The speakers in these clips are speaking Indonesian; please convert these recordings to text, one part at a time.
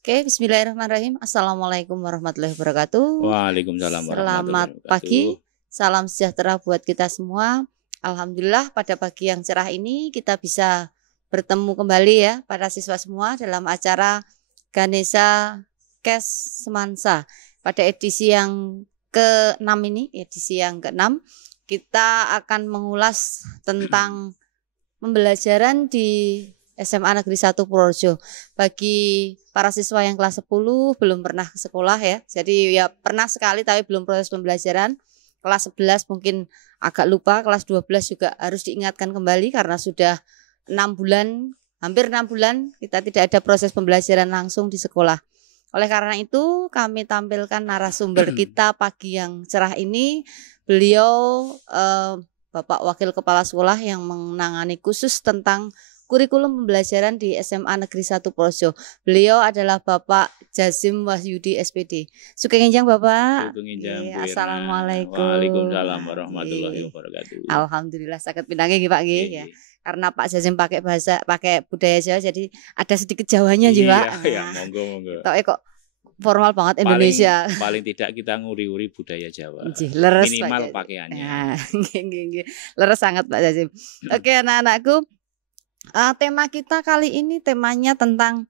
Oke, bismillahirrahmanirrahim. Assalamualaikum warahmatullahi wabarakatuh. Waalaikumsalam warahmatullahi Selamat pagi, wabarakatuh. salam sejahtera buat kita semua. Alhamdulillah pada pagi yang cerah ini kita bisa bertemu kembali ya para siswa semua dalam acara Ganesha Kes Semansa. Pada edisi yang ke-6 ini, edisi yang ke-6, kita akan mengulas tentang pembelajaran di SMA Negeri 1 Purworejo. Bagi para siswa yang kelas 10 belum pernah ke sekolah ya. Jadi ya pernah sekali tapi belum proses pembelajaran. Kelas 11 mungkin agak lupa, kelas 12 juga harus diingatkan kembali karena sudah 6 bulan, hampir 6 bulan kita tidak ada proses pembelajaran langsung di sekolah. Oleh karena itu kami tampilkan narasumber kita pagi yang cerah ini. Beliau Bapak Wakil Kepala Sekolah yang menangani khusus tentang kurikulum pembelajaran di SMA Negeri 1 Purworejo. Beliau adalah Bapak Jazim Wahyudi SPD. Sugeng enjang Bapak. Sugeng enjang, Bu Irna. Assalamualaikum. Waalaikumsalam warahmatullahi wabarakatuh. Alhamdulillah saged pinanggih nggih Pak nggih ya. Karena Pak Jazim pakai budaya Jawa jadi ada sedikit Jawanya nggih Pak. Iya, monggo. Kok formal banget Indonesia. Paling tidak kita nguri-uri budaya Jawa. Leres, minimal Pak pakaiannya. Nggih. Leres sangat Pak Jazim. Oke, anak-anakku. Tema kita kali ini temanya tentang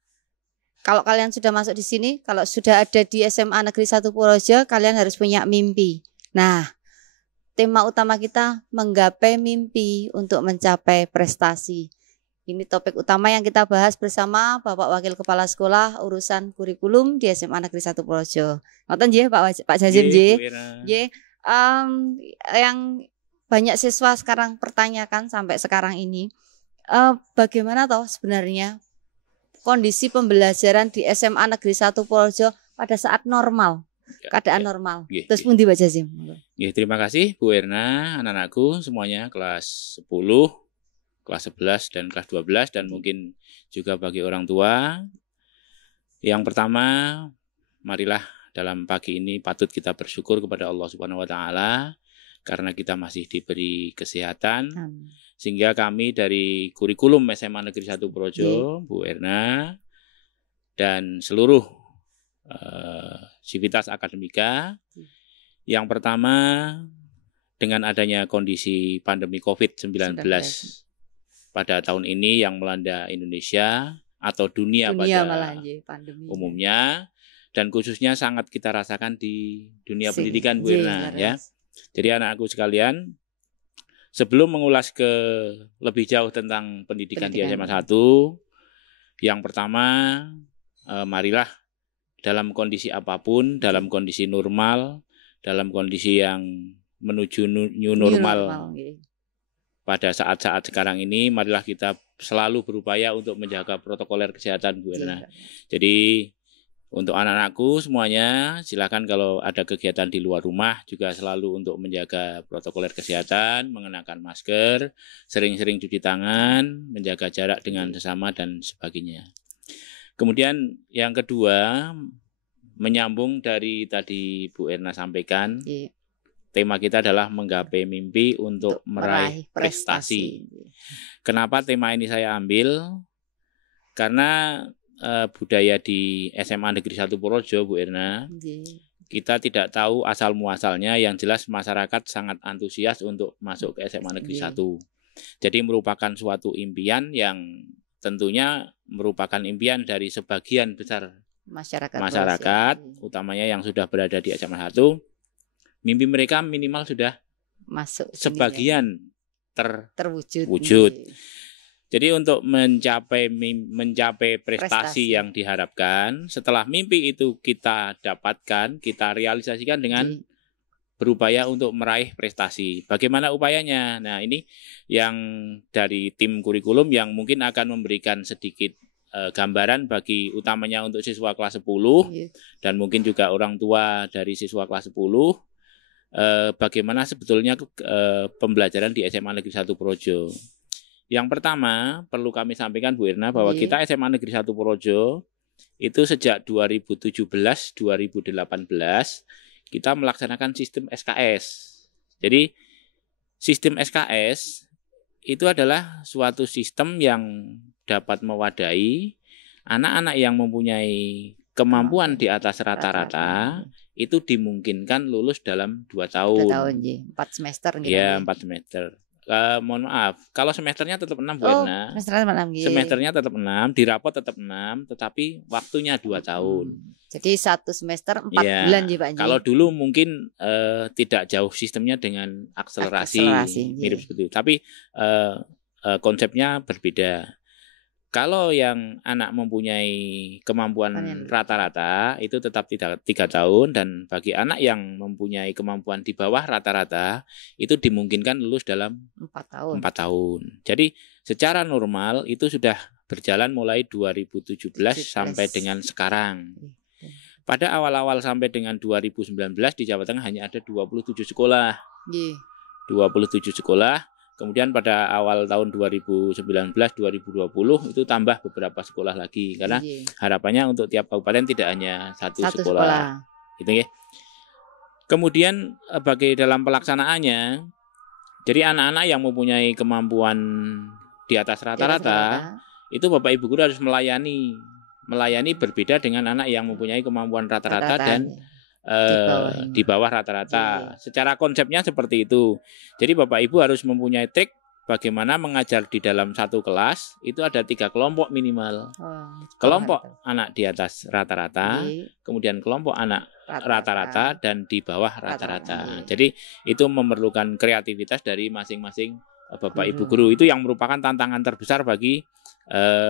kalau kalian sudah masuk di sini, kalau sudah ada di SMA Negeri 1 Purworejo, kalian harus punya mimpi. Nah, tema utama kita menggapai mimpi untuk mencapai prestasi. Ini topik utama yang kita bahas bersama Bapak Wakil Kepala Sekolah urusan kurikulum di SMA Negeri 1 Purworejo. Ngoten nggih Pak Jazim nggih. Nggih. Yang banyak siswa sekarang pertanyakan sampai sekarang ini, bagaimana toh sebenarnya kondisi pembelajaran di SMA Negeri 1 Purworejo pada saat normal, keadaan normal. Terus pundi Pak Jazim? Terima kasih Bu Irna, anak-anakku semuanya kelas 10, kelas 11 dan kelas 12 dan mungkin juga bagi orang tua. Yang pertama, marilah dalam pagi ini patut kita bersyukur kepada Allah Subhanahu wa taala karena kita masih diberi kesehatan. Sehingga kami dari kurikulum SMA Negeri 1 Purworejo, Bu Erna, dan seluruh sivitas akademika, yang pertama dengan adanya kondisi pandemi COVID-19 pada tahun ini yang melanda Indonesia atau dunia pada umumnya, dan khususnya sangat kita rasakan di dunia pendidikan Bu Erna ya. Jadi anak-anakku sekalian, sebelum mengulas ke lebih jauh tentang pendidikan di SMA 1, yang pertama marilah dalam kondisi apapun, dalam kondisi normal, dalam kondisi yang menuju new normal pada saat-saat sekarang ini, marilah kita selalu berupaya untuk menjaga protokoler kesehatan Bu Erna. Jadi untuk anak-anakku semuanya, silakan kalau ada kegiatan di luar rumah juga selalu untuk menjaga protokoler kesehatan, mengenakan masker, sering-sering cuci tangan, menjaga jarak dengan sesama dan sebagainya. Kemudian yang kedua, menyambung dari tadi Bu Erna sampaikan, tema kita adalah menggapai mimpi untuk meraih prestasi. Kenapa tema ini saya ambil? Karena budaya di SMA Negeri 1 Purworejo, Bu Erna, kita tidak tahu asal muasalnya. Yang jelas masyarakat sangat antusias untuk masuk ke SMA Negeri 1. Jadi merupakan suatu impian yang tentunya merupakan impian dari sebagian besar masyarakat utamanya yang sudah berada di SMA 1. Mimpi mereka minimal sudah masuk sebagian terwujud. Jadi untuk mencapai prestasi yang diharapkan, setelah mimpi itu kita dapatkan, kita realisasikan dengan berupaya untuk meraih prestasi. Bagaimana upayanya? Nah, ini yang dari tim kurikulum yang mungkin akan memberikan sedikit gambaran bagi utamanya untuk siswa kelas 10 dan mungkin juga orang tua dari siswa kelas 10. Bagaimana sebetulnya pembelajaran di SMA Negeri 1 Purworejo. Yang pertama, perlu kami sampaikan Bu Irna bahwa kita SMA Negeri 1 Purworejo itu sejak 2017-2018 kita melaksanakan sistem SKS. Jadi sistem SKS itu adalah suatu sistem yang dapat mewadahi anak-anak yang mempunyai kemampuan di atas rata-rata itu dimungkinkan lulus dalam 2 tahun. 2 tahun, 4 semester gitu. Ya, 4 semester. Mohon maaf, kalau semesternya tetap 6 Bu Erna. Semesternya tetap 6, di rapot tetap 6, tetapi waktunya 2 tahun. Jadi 1 semester 4 bulan ya Pak. Kalau dulu mungkin tidak jauh sistemnya dengan akselerasi mirip seperti itu. Tapi konsepnya berbeda. Kalau yang anak mempunyai kemampuan rata-rata itu tetap 3 tahun, dan bagi anak yang mempunyai kemampuan di bawah rata-rata itu dimungkinkan lulus dalam 4 tahun. Jadi secara normal itu sudah berjalan mulai 2017 sampai dengan sekarang. Pada awal-awal sampai dengan 2019 di Jawa Tengah hanya ada 27 sekolah. 27 sekolah. Kemudian pada awal tahun 2019-2020 itu tambah beberapa sekolah lagi, karena harapannya untuk tiap kabupaten tidak hanya satu sekolah. Gitu ya. Kemudian bagi dalam pelaksanaannya, jadi anak-anak yang mempunyai kemampuan di atas rata-rata itu Bapak Ibu guru harus melayani berbeda dengan anak yang mempunyai kemampuan rata-rata dan di bawah rata-rata. Secara konsepnya seperti itu. Jadi Bapak Ibu harus mempunyai trik bagaimana mengajar di dalam satu kelas itu ada 3 kelompok minimal. Kelompok anak di atas rata-rata, kemudian kelompok anak rata-rata dan di bawah rata-rata. Jadi itu memerlukan kreativitas dari masing-masing Bapak Ibu guru. Itu yang merupakan tantangan terbesar bagi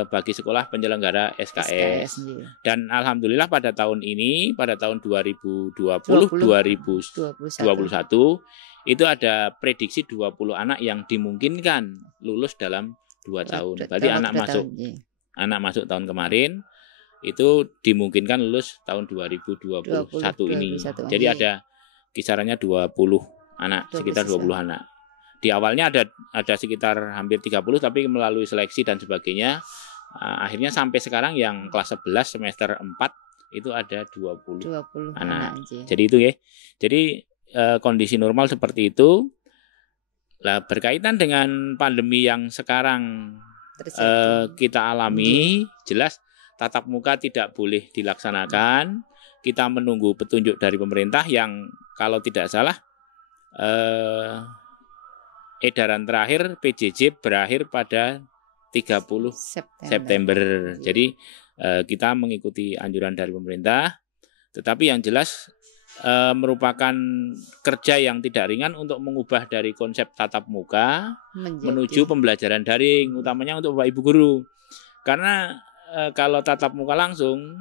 sekolah penyelenggara SKS. Dan alhamdulillah pada tahun ini, pada tahun 2020-2021 itu ada prediksi 20 anak yang dimungkinkan lulus dalam 2 tahun. Berarti anak masuk tahun kemarin itu dimungkinkan lulus tahun 2021 ini. Jadi ada kisarannya 20 anak, sekitar 20 anak. Di awalnya ada sekitar hampir 30, tapi melalui seleksi dan sebagainya akhirnya sampai sekarang yang kelas 11 semester 4 itu ada 20 anak. Jadi itu ya. Jadi kondisi normal seperti itu. Lah berkaitan dengan pandemi yang sekarang kita alami, jelas tatap muka tidak boleh dilaksanakan. Kita menunggu petunjuk dari pemerintah yang kalau tidak salah edaran terakhir PJJ berakhir pada 30 September. Jadi kita mengikuti anjuran dari pemerintah, tetapi yang jelas merupakan kerja yang tidak ringan untuk mengubah dari konsep tatap muka menuju pembelajaran daring, utamanya untuk Bapak Ibu guru. Karena kalau tatap muka langsung,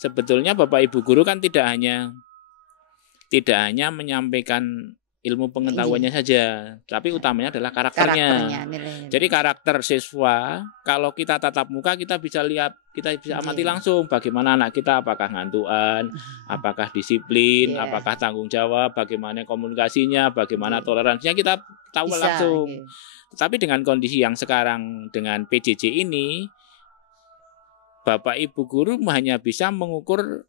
sebetulnya Bapak Ibu guru kan tidak hanya menyampaikan ilmu pengetahuannya saja, tapi utamanya adalah karakternya. Jadi karakter siswa kalau kita tatap muka kita bisa lihat, kita bisa amati langsung bagaimana anak kita, apakah ngantuan, apakah disiplin, apakah tanggung jawab, bagaimana komunikasinya, bagaimana toleransinya, kita tahu langsung. Tetapi dengan kondisi yang sekarang dengan PJJ ini, Bapak Ibu guru hanya bisa mengukur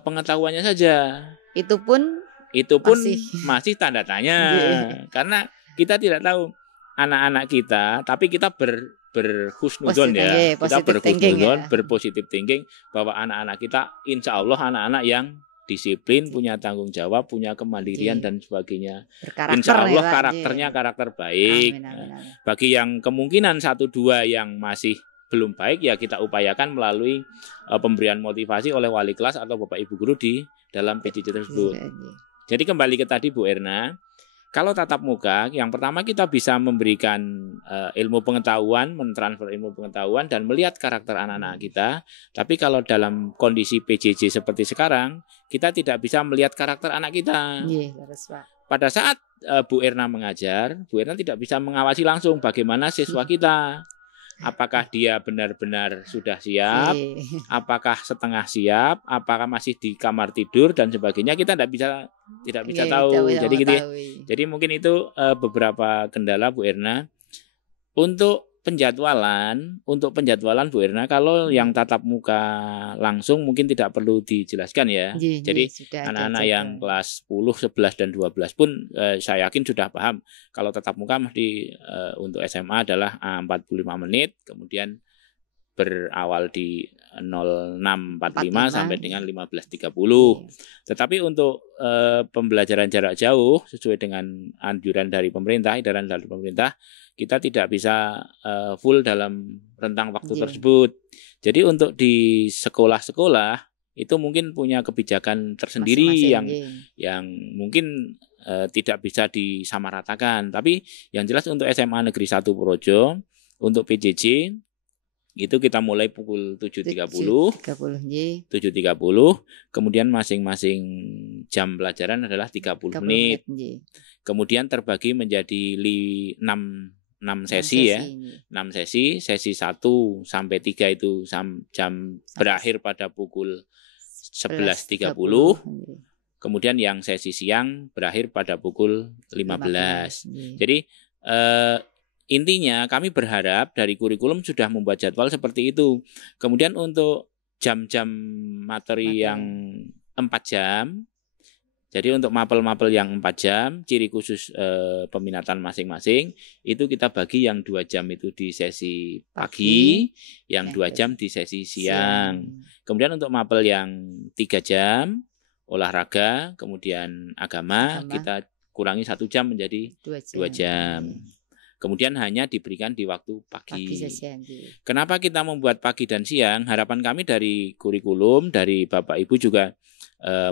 pengetahuannya saja. Itu pun masih tanda tanya, karena kita tidak tahu anak-anak kita, tapi kita berhusnuzon ya, kita berhusnuzon, berpositif thinking bahwa anak-anak kita insya Allah anak-anak yang disiplin, punya tanggung jawab, punya kemandirian dan sebagainya. Insya Allah karakternya karakter baik. Bagi yang kemungkinan 1-2 yang masih belum baik, ya kita upayakan melalui pemberian motivasi oleh wali kelas atau Bapak Ibu guru di dalam PJJ tersebut. Jadi kembali ke tadi Bu Erna, kalau tatap muka, yang pertama kita bisa memberikan ilmu pengetahuan, mentransfer ilmu pengetahuan dan melihat karakter anak-anak kita. Tapi kalau dalam kondisi PJJ seperti sekarang, kita tidak bisa melihat karakter anak kita. Pada saat Bu Erna mengajar, Bu Erna tidak bisa mengawasi langsung bagaimana siswa kita. Apakah dia benar-benar sudah siap, apakah setengah siap, apakah masih di kamar tidur dan sebagainya, kita tidak bisa tahu. Jadi gitu ya. Jadi mungkin itu beberapa kendala Bu Erna. Untuk penjadwalan Bu Erna, kalau yang tatap muka langsung mungkin tidak perlu dijelaskan ya. Jadi anak-anak yang kelas 10, 11 dan 12 pun saya yakin sudah paham. Kalau tatap muka mesti untuk SMA adalah 45 menit, kemudian berawal di 06.45 sampai dengan 15.30. Tetapi untuk pembelajaran jarak jauh sesuai dengan anjuran dari pemerintah, edaran dari pemerintah, kita tidak bisa full dalam rentang waktu tersebut. Jadi untuk di sekolah-sekolah itu mungkin punya kebijakan tersendiri yang mungkin tidak bisa disamaratakan. Tapi yang jelas untuk SMA Negeri 1 Projo, untuk PJJ itu kita mulai pukul 7.30, kemudian masing-masing jam pelajaran adalah 30 menit. Kemudian terbagi menjadi 6 sesi ya. 6 sesi, sesi 1 sampai 3 itu jam berakhir pada pukul 11.30. Kemudian yang sesi siang berakhir pada pukul 15. Jadi intinya kami berharap dari kurikulum sudah membuat jadwal seperti itu. Kemudian untuk jam-jam materi yang 4 jam, jadi untuk mapel-mapel yang 4 jam, ciri khusus peminatan masing-masing, itu kita bagi yang 2 jam itu di sesi pagi, yang 2 jam di sesi siang. Kemudian untuk mapel yang 3 jam, olahraga, kemudian agama, kita kurangi 1 jam menjadi 2 jam. Kemudian hanya diberikan di waktu pagi. Kenapa kita membuat pagi dan siang? Harapan kami dari kurikulum, dari Bapak Ibu juga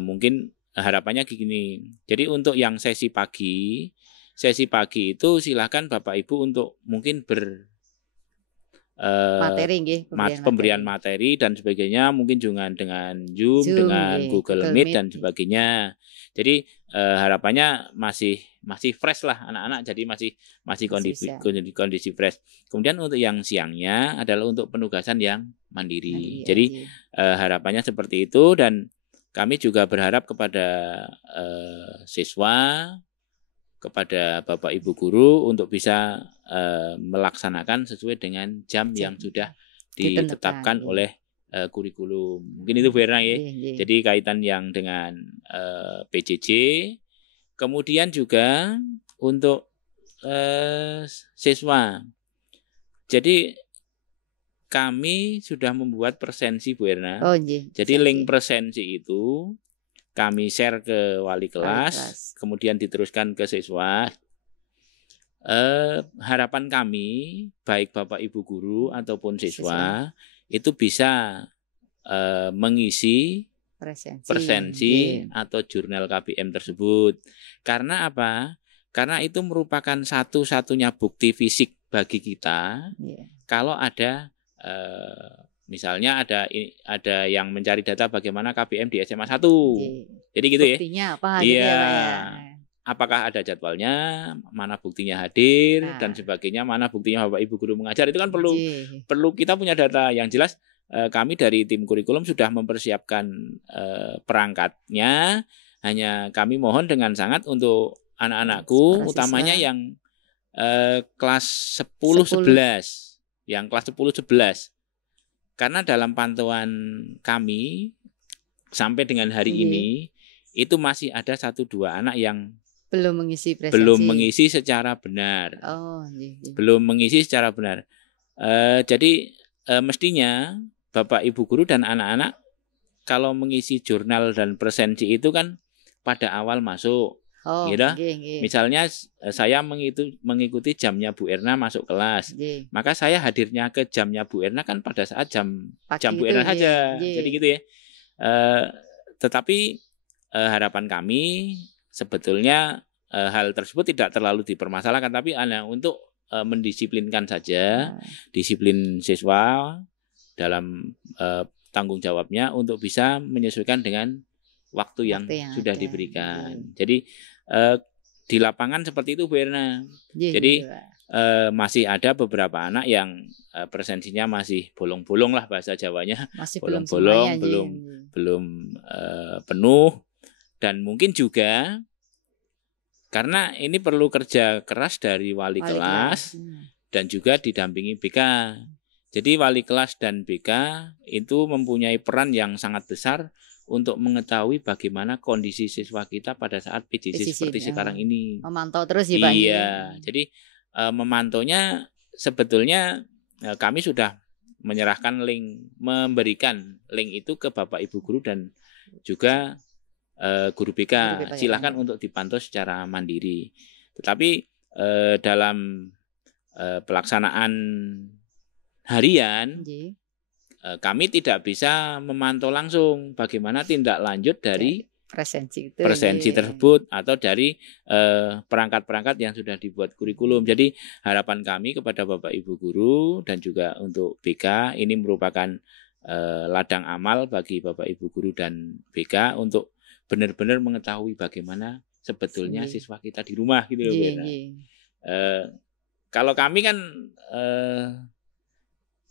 mungkin harapannya gini. Jadi untuk yang sesi pagi itu silakan Bapak Ibu untuk mungkin pemberian materi dan sebagainya, mungkin juga dengan Zoom dengan Google Meet dan sebagainya. Jadi harapannya masih fresh lah anak-anak, jadi masih kondisi fresh. Kemudian untuk yang siangnya adalah untuk penugasan yang mandiri. Jadi harapannya seperti itu, dan kami juga berharap kepada siswa, kepada Bapak Ibu guru untuk bisa melaksanakan sesuai dengan jam yang sudah ditetapkan oleh kurikulum. Mungkin itu Bu Erna ya. Jadi kaitan yang dengan PJJ. Kemudian juga untuk siswa. Jadi kami sudah membuat presensi Bu Erna. Jadi link presensi itu kami share ke wali kelas, kemudian diteruskan ke siswa. Harapan kami, baik Bapak Ibu guru ataupun siswa, itu bisa mengisi presensi atau jurnal KBM tersebut. Karena apa? Karena itu merupakan satu-satunya bukti fisik bagi kita. Kalau ada misalnya ada yang mencari data bagaimana KBM di SMA 1. Jadi gitu ya. Buktinya apa? Iya. Apakah ada jadwalnya, mana buktinya hadir dan sebagainya, mana buktinya Bapak Ibu guru mengajar, itu kan perlu kita punya data. Yang jelas kami dari tim kurikulum sudah mempersiapkan perangkatnya. Hanya kami mohon dengan sangat untuk anak-anakku, utamanya yang kelas 10-11. Yang kelas 10-11. Karena dalam pantauan kami sampai dengan hari ini itu masih ada 1-2 anak yang belum mengisi presensi. Belum mengisi secara benar. Belum mengisi secara benar. Jadi mestinya Bapak Ibu guru dan anak-anak kalau mengisi jurnal dan presensi itu kan pada awal masuk. Misalnya saya mengikuti jamnya Bu Erna masuk kelas. Maka saya hadirnya ke jamnya Bu Erna kan pada saat jam Bu Erna saja. Jadi gitu ya. Tetapi harapan kami sebetulnya hal tersebut tidak terlalu dipermasalahkan, tapi hanya untuk mendisiplinkan saja, disiplin siswa dalam tanggung jawabnya untuk bisa menyesuaikan dengan waktu yang sudah diberikan. Jadi di lapangan seperti itu Bu Erna. Jadi masih ada beberapa anak yang presensinya masih bolong-bolong lah bahasa Jawanya, bolong-bolong, belum penuh. Dan mungkin juga karena ini perlu kerja keras dari wali kelas dan juga didampingi BK. Jadi wali kelas dan BK itu mempunyai peran yang sangat besar untuk mengetahui bagaimana kondisi siswa kita pada saat PJJ seperti sekarang ini. Memantau terus ya Pak. Iya, jadi memantaunya sebetulnya kami sudah menyerahkan link, memberikan link itu ke Bapak Ibu guru dan juga guru BK. Silakan untuk dipantau secara mandiri. Tetapi dalam pelaksanaan harian kami tidak bisa memantau langsung bagaimana tindak lanjut dari presensi tersebut atau dari perangkat-perangkat yang sudah dibuat kurikulum. Jadi harapan kami kepada Bapak Ibu guru dan juga untuk BK ini merupakan ladang amal bagi Bapak Ibu guru dan BK untuk benar-benar mengetahui bagaimana sebetulnya siswa kita di rumah gitu loh. Kalau kami kan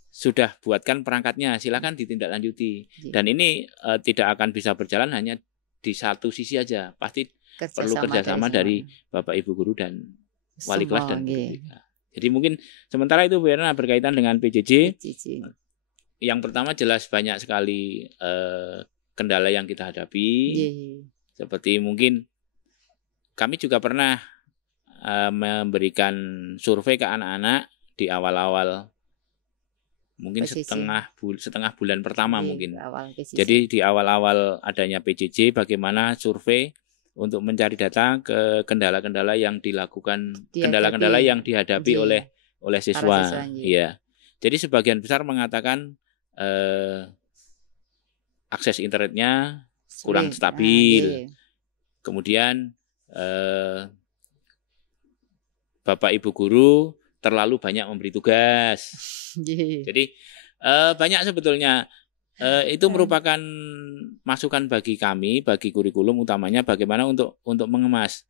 sudah buatkan perangkatnya, silakan ditindaklanjuti. Dan ini tidak akan bisa berjalan hanya di satu sisi aja, pasti perlu kerjasama dari Bapak Ibu guru dan wali kelas dan guru BK. Jadi mungkin sementara itu Bu Erna berkaitan dengan PJJ. Yang pertama jelas banyak sekali kendala yang kita hadapi. Seperti mungkin kami juga pernah memberikan survei ke anak-anak di awal-awal mungkin setengah bulan pertama mungkin. Jadi di awal-awal adanya PJJ bagaimana survei untuk mencari data ke kendala-kendala yang dilakukan, kendala-kendala yang dihadapi oleh siswa. Iya. Jadi sebagian besar mengatakan akses internetnya kurang stabil. Kemudian Bapak Ibu guru terlalu banyak memberi tugas. Jadi banyak sebetulnya itu merupakan masukan bagi kami, bagi kurikulum utamanya bagaimana untuk mengemas.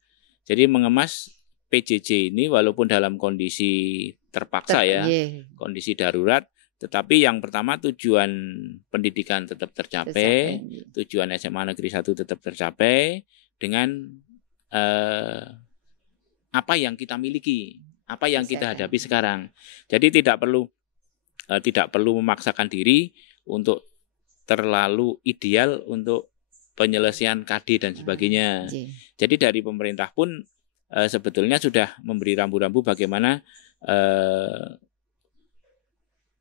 Jadi mengemas PJJ ini walaupun dalam kondisi terpaksa kondisi darurat, tetapi yang pertama tujuan pendidikan tetap tercapai, tujuan SMA Negeri 1 tetap tercapai dengan apa yang kita miliki, apa yang kita hadapi sekarang. Jadi tidak perlu memaksakan diri untuk terlalu ideal untuk penyelesaian KD dan sebagainya. Jadi dari pemerintah pun sebetulnya sudah memberi rambu-rambu bagaimana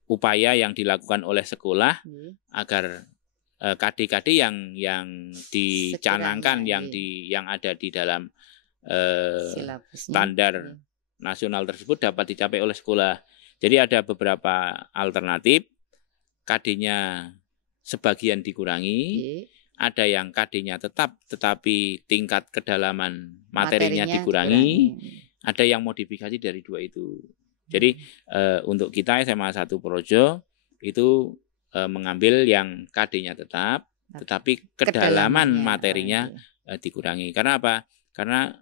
upaya yang dilakukan oleh sekolah agar KD-KD yang dicanangkan, yang ada di dalam standar nasional tersebut dapat dicapai oleh sekolah. Jadi ada beberapa alternatif, KD-nya sebagian dikurangi, ada yang KD-nya tetap tetapi tingkat kedalaman materinya dikurangi, ada yang modifikasi dari dua itu. Jadi untuk kita SMA 1 Projo itu mengambil yang KD-nya tetap tetapi kedalaman materinya dikurangi. Karena apa? Karena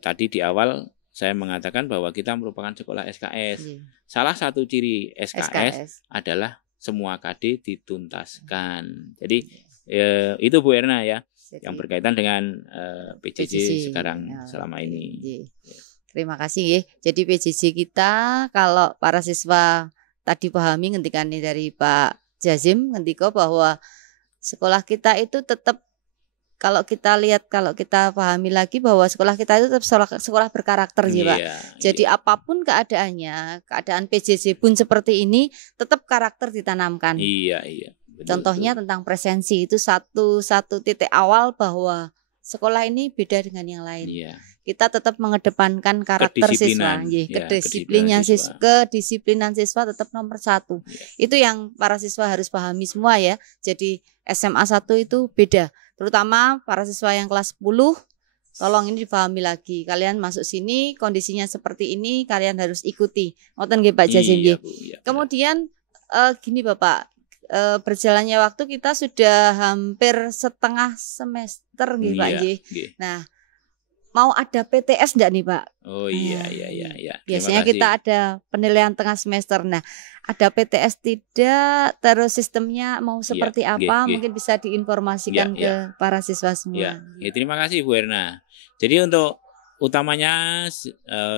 tadi di awal saya mengatakan bahwa kita merupakan sekolah SKS. Salah satu ciri SKS adalah semua KD dituntaskan. Jadi itu Bu Erna ya, yang berkaitan dengan PJJ sekarang selama ini. Terima kasih ya. Jadi PJJ kita kalau para siswa tadi pahami ngendikannya dari Pak Jazim ngendika bahwa sekolah kita itu tetap kalau kita lihat, kalau kita pahami lagi bahwa sekolah kita itu tetap sekolah berkarakter sih Pak. Jadi apapun keadaannya, keadaan PJJ pun seperti ini, tetap karakter ditanamkan. Betul, contohnya tentang presensi itu satu titik awal bahwa sekolah ini beda dengan yang lain. Kita tetap mengedepankan karakter siswa, kedisiplinan siswa tetap nomor satu. Itu yang para siswa harus pahami semua ya. Jadi SMA 1 itu beda. Terutama para siswa yang kelas 10, tolong ini dipahami lagi. Kalian masuk sini, kondisinya seperti ini, kalian harus ikuti. Ngoten nggih Pak Jazim nggih. Kemudian gini Bapak, berjalannya waktu kita sudah hampir setengah semester nggih Pak nggih. Nah, mau ada PTS enggak nih Pak? Iya. Biasanya kita ada penilaian tengah semester. Nah, ada PTS tidak? Terus sistemnya mau seperti apa? Mungkin bisa diinformasikan ke para siswa semua. Terima kasih Bu Erna. Jadi untuk utamanya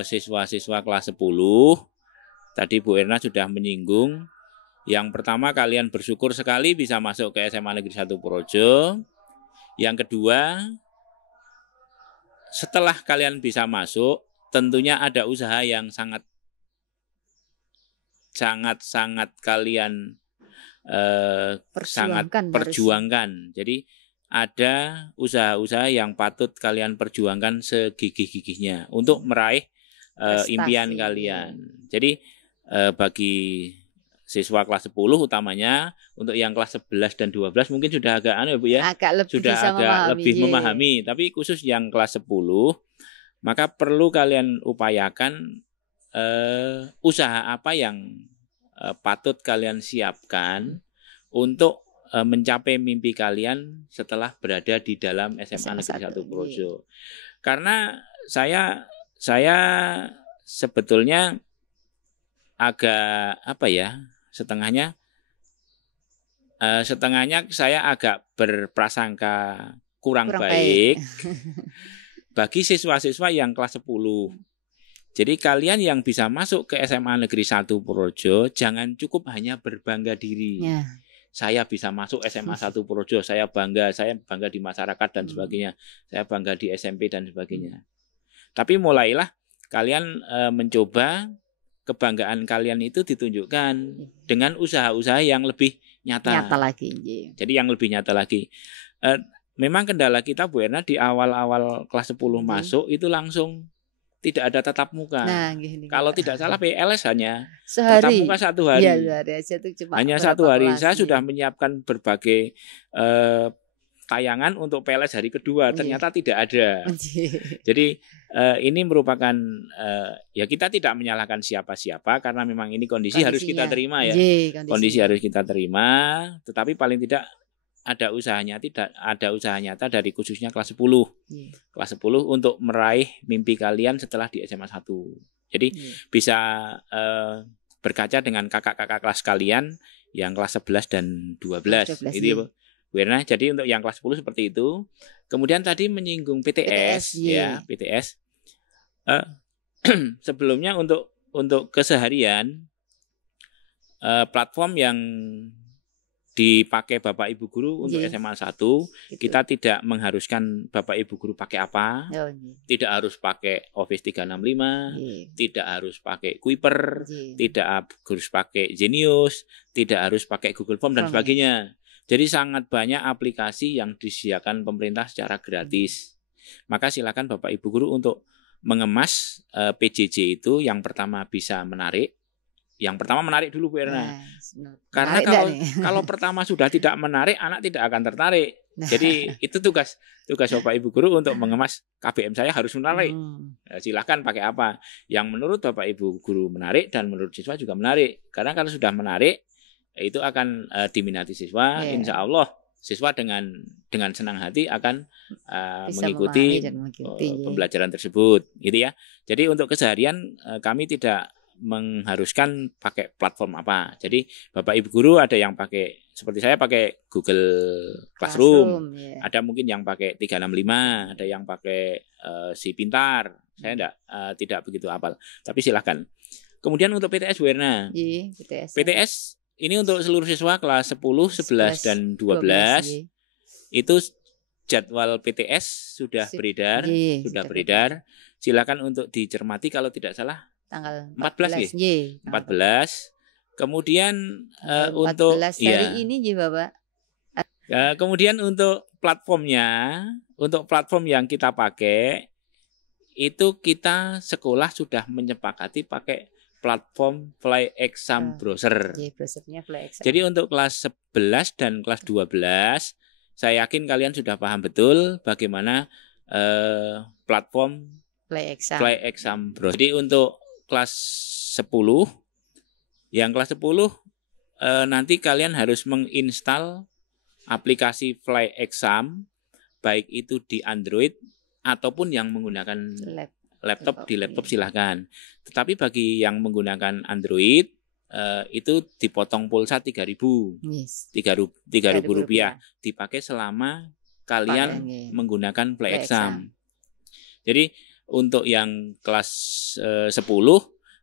siswa-siswa kelas 10 tadi Bu Erna sudah menyinggung. Yang pertama kalian bersyukur sekali bisa masuk ke SMA Negeri 1 Projo. Yang kedua, setelah kalian bisa masuk, tentunya ada usaha yang sangat sangat kalian sangat Perjuangkan perjuangkan. Jadi ada usaha-usaha yang patut kalian perjuangkan segigih-gigihnya untuk meraih impian Prestasi. kalian. Jadi bagi siswa kelas 10 utamanya, untuk yang kelas 11 dan 12 mungkin sudah agak Bu ya. Agak lebih Sudah bisa agak lebih Ye. memahami, tapi khusus yang kelas 10 maka perlu kalian upayakan usaha apa yang patut kalian siapkan untuk mencapai mimpi kalian setelah berada di dalam SMA Negeri 1 Projo. Karena saya sebetulnya agak setengahnya saya agak berprasangka kurang baik bagi siswa-siswa yang kelas 10. Jadi kalian yang bisa masuk ke SMA Negeri 1 Projo jangan cukup hanya berbangga diri. Ya. Saya bisa masuk SMA 1 Projo, saya bangga di masyarakat dan sebagainya. Saya bangga di SMP dan sebagainya. Tapi mulailah kalian mencoba kebanggaan kalian itu ditunjukkan dengan usaha-usaha yang lebih nyata lagi. Jadi yang lebih nyata lagi. Memang kendala kita Bu Erna di awal-awal kelas 10 masuk itu langsung tidak ada tatap muka. Nah, kalau tidak salah PLS hanya sehari. Tatap muka 1 hari. Ya, sehari aja itu cuma hanya 1 hari. Saya sudah menyiapkan berbagai tayangan untuk PLS hari kedua, ternyata tidak ada. Jadi ini merupakan ya kita tidak menyalahkan siapa-siapa karena memang ini kondisi harus kita terima ya. Kondisi harus kita terima, tetapi paling tidak ada usaha nyata dari khususnya kelas 10. Kelas 10 untuk meraih mimpi kalian setelah di SMA 1. Jadi bisa berkaca dengan kakak-kakak kelas kalian yang kelas 11 dan 12. Itu ya, Bu Erna. Jadi untuk yang kelas 10 seperti itu. Kemudian tadi menyinggung PTS ya, PTS. Sebelumnya untuk keseharian platform yang dipakai Bapak Ibu guru untuk SMA 1, kita tidak mengharuskan Bapak Ibu guru pakai apa. Tidak harus pakai Office 365, tidak harus pakai Kuiper, tidak harus pakai Genius, tidak harus pakai Google Form dan sebagainya. Jadi sangat banyak aplikasi yang disediakan pemerintah secara gratis. Maka silakan Bapak Ibu guru untuk mengemas PJJ itu. Yang pertama bisa menarik. Yang pertama menarik dulu Bu Erna. Karena kalau pertama sudah tidak menarik, anak tidak akan tertarik. Jadi itu tugas Bapak Ibu guru untuk mengemas KBM saya harus menarik. Silakan pakai apa yang menurut Bapak Ibu guru menarik dan menurut siswa juga menarik. Karena kalau sudah menarik itu akan diminati siswa. Insya Allah siswa dengan senang hati akan mengikuti pembelajaran tersebut, gitu ya. Jadi untuk keseharian kami tidak mengharuskan pakai platform apa. Jadi Bapak Ibu guru ada yang pakai seperti saya pakai Google Classroom, ada mungkin yang pakai 365, ada yang pakai Si Pintar. Saya tidak begitu hafal, tapi silahkan. Kemudian untuk PTS Bu Erna. PTS ini untuk seluruh siswa kelas 10, 11 dan 12. Itu jadwal PTS sudah beredar, beredar. Silakan untuk dicermati kalau tidak salah tanggal 14 ya. 14. Kemudian untuk hari ini Bapak. Kemudian untuk platformnya, untuk platform yang kita pakai itu kita sekolah sudah menyepakati pakai platform Fly Exam Browser. Jadi untuk kelas 11 dan kelas 12 saya yakin kalian sudah paham betul bagaimana platform Fly Exam Browser. Jadi untuk kelas 10, yang kelas 10 nanti kalian harus menginstal aplikasi Fly Exam, baik itu di Android ataupun yang menggunakan laptop di laptop silahkan. Tetapi bagi yang menggunakan Android itu dipotong pulsa 3.000, Rp3.000 dipakai selama kalian menggunakan Fly Exam. Jadi untuk yang kelas 10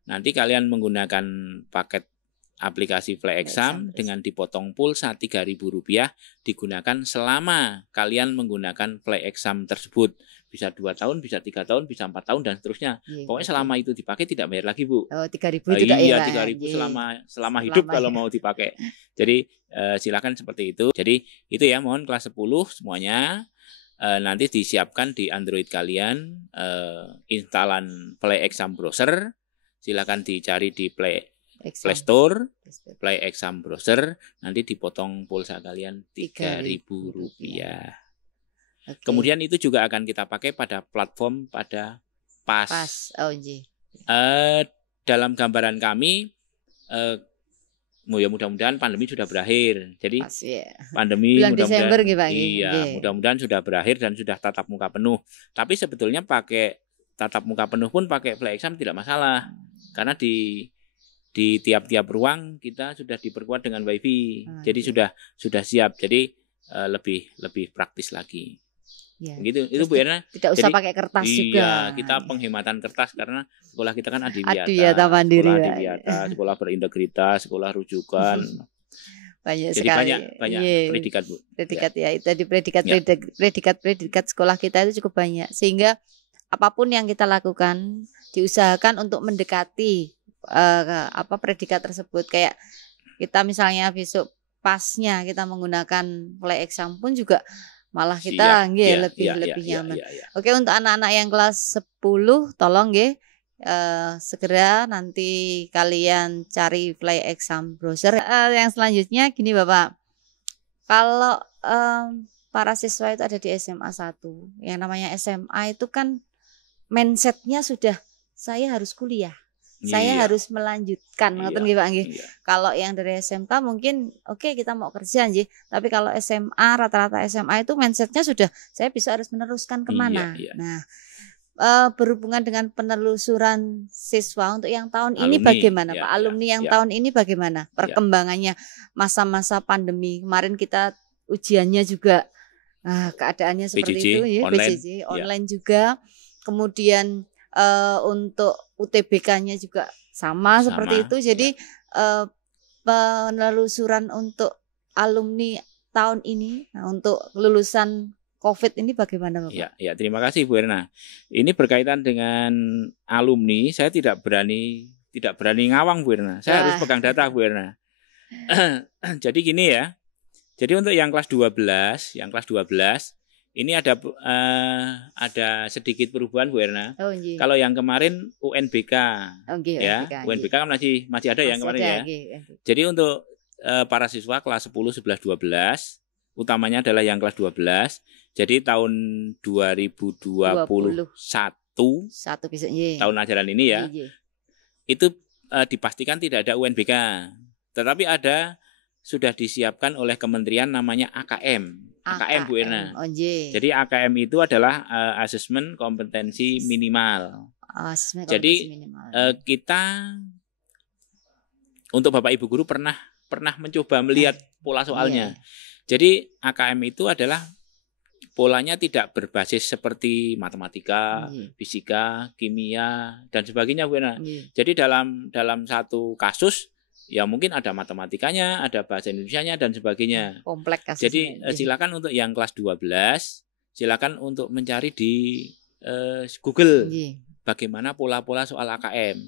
nanti kalian menggunakan paket aplikasi Fly Exam dengan dipotong pulsa Rp3.000 digunakan selama kalian menggunakan Fly Exam tersebut, bisa 2 tahun, bisa 3 tahun, bisa 4 tahun dan seterusnya. Pokoknya berarti. selama itu dipakai tidak bayar lagi, Bu. Oh, 3.000 itu Kak ya, Iya, Kak, ya? 3.000 selama Selama hidup kalau ya. mau dipakai. Jadi silakan seperti itu. Jadi itu ya, mohon kelas 10 semuanya nanti disiapkan di Android kalian instalan Play Exam Browser. Silakan dicari di Play Store, Play Exam Browser, nanti dipotong pulsa kalian Rp3.000. Okay. Kemudian itu juga akan kita pakai pada platform pada PAS. Oh, iya. Dalam gambaran kami, mudah-mudahan pandemi sudah berakhir. Jadi PAS, ya. pandemi mudah-mudahan mudah-mudahan sudah berakhir dan sudah tatap muka penuh. Tapi sebetulnya pakai tatap muka penuh pun pakai Play Exam tidak masalah, karena di tiap-tiap ruang kita sudah diperkuat dengan WiFi. Jadi sudah siap. Jadi lebih praktis lagi. Ya. Gitu, itu Bu Erna. Tidak usah pakai kertas juga. Iya, kita penghematan kertas karena sekolah kita kan Adiwiyata Mandiri, sekolah Adiwiyata, sekolah berintegritas, sekolah rujukan. Banyak jadi sekali. banyak predikat, Bu. Predikat ya, itu di predikat sekolah kita itu cukup banyak, sehingga apapun yang kita lakukan diusahakan untuk mendekati predikat tersebut. Kayak kita misalnya besok pasnya kita menggunakan Play Exam pun juga malah kita lebih nyaman. Oke, untuk anak-anak yang kelas 10 tolong segera nanti kalian cari Play Exam Browser. Yang selanjutnya gini Bapak, kalau para siswa itu ada di SMA 1, yang namanya SMA itu kan mindsetnya sudah saya harus kuliah, saya harus melanjutkan, ngoten nggih Pak nggih. Kalau yang dari SMK mungkin oke, kita mau kerja nggih, tapi kalau SMA rata-rata SMA itu mindsetnya sudah saya bisa harus meneruskan kemana. Nah, berhubungan dengan penelusuran siswa untuk yang tahun ini bagaimana Pak? Alumni yang tahun ini bagaimana perkembangannya masa-masa pandemi kemarin, kita ujiannya juga keadaannya seperti PJJ, itu ya, PJJ online juga. Kemudian untuk UTBK-nya juga sama seperti itu. Jadi penelusuran untuk alumni tahun ini, untuk lulusan COVID ini bagaimana Bapak? Ya, terima kasih Bu Erna. Ini berkaitan dengan alumni, saya tidak berani ngawang Bu Erna. Saya harus pegang data Bu Erna. Jadi gini ya. Jadi untuk yang kelas 12, ini ada sedikit perubahan Bu Erna. Kalau yang kemarin UNBK, UNBK kan masih ada yang kemarin ya. Jadi untuk para siswa kelas 10, 11, 12, utamanya adalah yang kelas 12. Jadi tahun 2021 tahun ajaran ini ya, itu dipastikan tidak ada UNBK, tetapi sudah disiapkan oleh kementerian namanya AKM Bu Erna. Jadi AKM itu adalah asesmen kompetensi minimal. Jadi kita untuk Bapak Ibu guru pernah mencoba melihat pola soalnya. Jadi AKM itu adalah polanya tidak berbasis seperti matematika, fisika, kimia dan sebagainya Bu Erna. Jadi dalam satu kasus ya mungkin ada matematikanya, ada bahasa Indonesianya dan sebagainya. Kompleks kasusnya. Jadi silakan untuk yang kelas 12, silakan untuk mencari di Google bagaimana pola-pola soal AKM.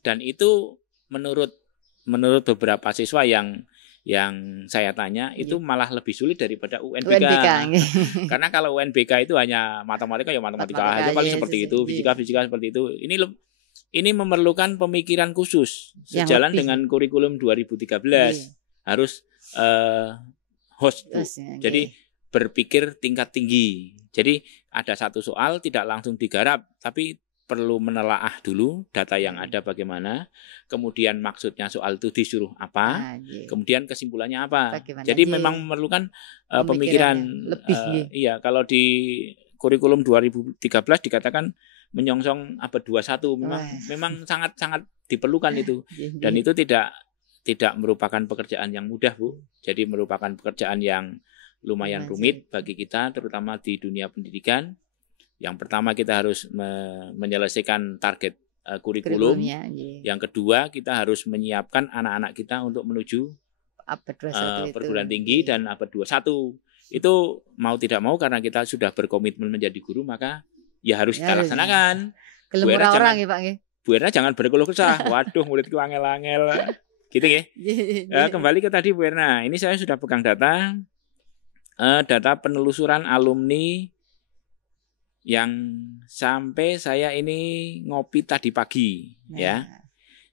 Dan itu menurut beberapa siswa yang saya tanya itu malah lebih sulit daripada UNBK. Karena kalau UNBK itu hanya matematika aja paling seperti itu, fisika seperti itu. Ini memerlukan pemikiran khusus sejalan dengan kurikulum 2013. Harus host. Jadi berpikir tingkat tinggi. Jadi ada satu soal tidak langsung digarap, tapi perlu menelaah dulu data yang ada bagaimana, kemudian maksudnya soal itu disuruh apa, kemudian kesimpulannya apa. Jadi memang memerlukan pemikiran lebih. Kalau di kurikulum 2013 dikatakan menyongsong abad 21, memang sangat diperlukan itu. Dan itu tidak merupakan pekerjaan yang mudah, Bu. Jadi merupakan pekerjaan yang lumayan rumit bagi kita, terutama di dunia pendidikan. Yang pertama kita harus menyelesaikan target kurikulum. Yang kedua kita harus menyiapkan anak-anak kita untuk menuju perguruan tinggi dan abad 21. Itu mau tidak mau karena kita sudah berkomitmen menjadi guru, maka ya harus kita laksanakan. Gelem orang ya Pak nggih. Bu Erna jangan berkeluh kesah. Waduh, muridku angel-angel. Gitu ya. Kembali ke tadi Bu Erna. Ini saya sudah pegang data. Data penelusuran alumni yang sampai saya ini ngopi tadi pagi, ya.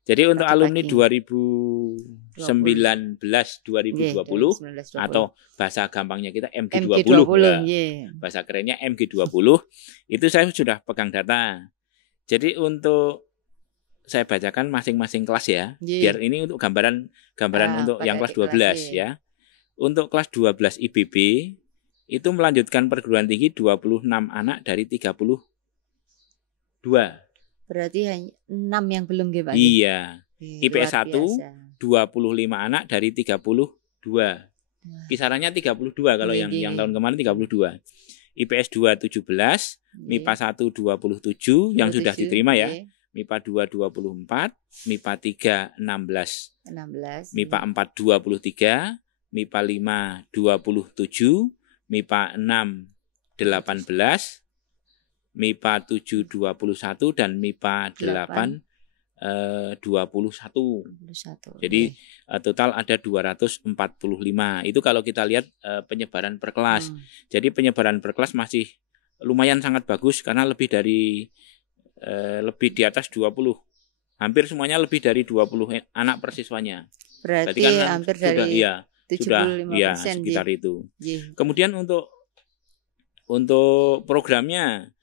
Jadi untuk alumni 2019 2020 atau bahasa gampangnya kita MG20 ya. Bahasa kerennya MG20 itu saya sudah pegang data. Jadi untuk saya bacakan masing-masing kelas ya. Biar ini untuk gambaran untuk yang kelas 12 ya. Untuk kelas 12 IBB itu melanjutkan perguruan tinggi 26 anak dari 32. Berarti hanya 6 yang belum nggih Pak? Iya. IPS 1 25 anak dari 32. Kisarannya 32 kalau yang tahun kemarin 32. IPS 2 17, MIPA 1 27 yang sudah diterima ya. MIPA 2 24, MIPA 3 16. MIPA 4 23, MIPA 5 27, MIPA 6 18, MIPA 7 21 dan MIPA 8 21. Jadi total ada 245. Itu kalau kita lihat penyebaran per kelas. Jadi penyebaran per kelas masih lumayan sangat bagus karena lebih di atas 20. Hampir semuanya lebih dari 20 anak per siswanya. Berarti kan hampir dari 75% sudah sekitar itu. Kemudian untuk programnya